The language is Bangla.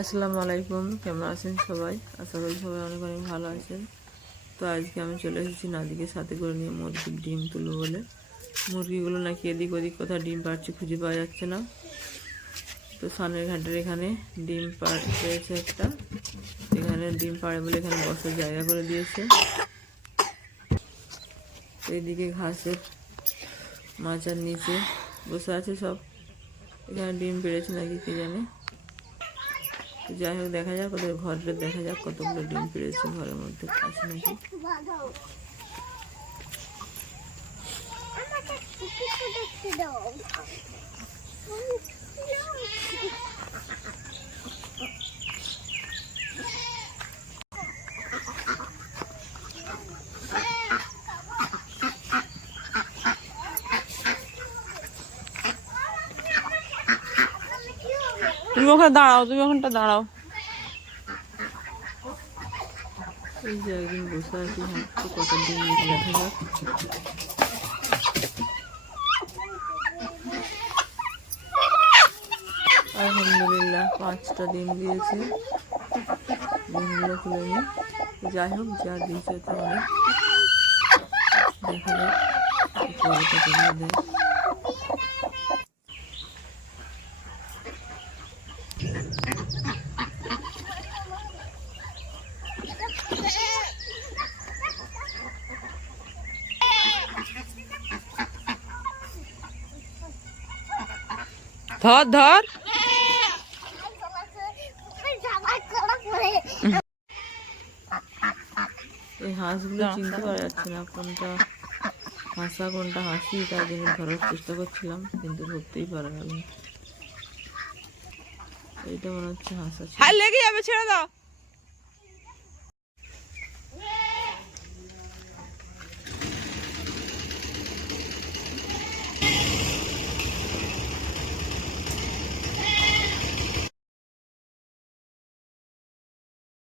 আসসালামু আলাইকুম, কেমন আছেন সবাই? আশা করি সবাই অনেক অনেক ভালো আছেন। তো আজকে আমি চলে এসেছি নাদিকে সাথে করে নিয়ে মুরগির ডিম তুলবো বলে। মুরগিগুলো নাকি এদিক ওদিক কোথাও ডিম পাড়ছে, খুঁজে পাওয়া যাচ্ছে না। তো সানের ঘাটের এখানে ডিম পেয়েছে একটা, এখানে ডিম পাড়ে বলে এখানে বসার জায়গা করে দিয়েছে। এইদিকে ঘাসের মাচার নিচে বসে আছে সব, এখানে ডিম পেড়েছে নাকি কে জানে। যাই হোক, দেখা যাক ওদের ঘরে, দেখা যাক কতগুলো ডিম পেড়েছে ঘরের মধ্যে আছে নাকি। তুমি ওখানে দাঁড়াও, তুমি ওখানটা দাঁড়াও। এই যে একদিন বসে আছি, হাঁটতে কত ডিম দেখা যাক। আলহামদুলিল্লাহ 5টা ডিম দিয়েছে। ডিমগুলো খুলে নিই। যাই হোক, যা দিয়েছে তো অনেক, দেখা যাক কতগুলো দেয়। ধর ধর, এই হাঁসগুলো চিনতে পারা যাচ্ছে না কোনটা হাঁসা কোনটা হাসি, তার জন্য ধরার চেষ্টা করছিলাম কিন্তু ধরতেই পারা গেল না। এইটা মনে হচ্ছে হাঁসা, লেগে যাবে, ছেড়ে দাও।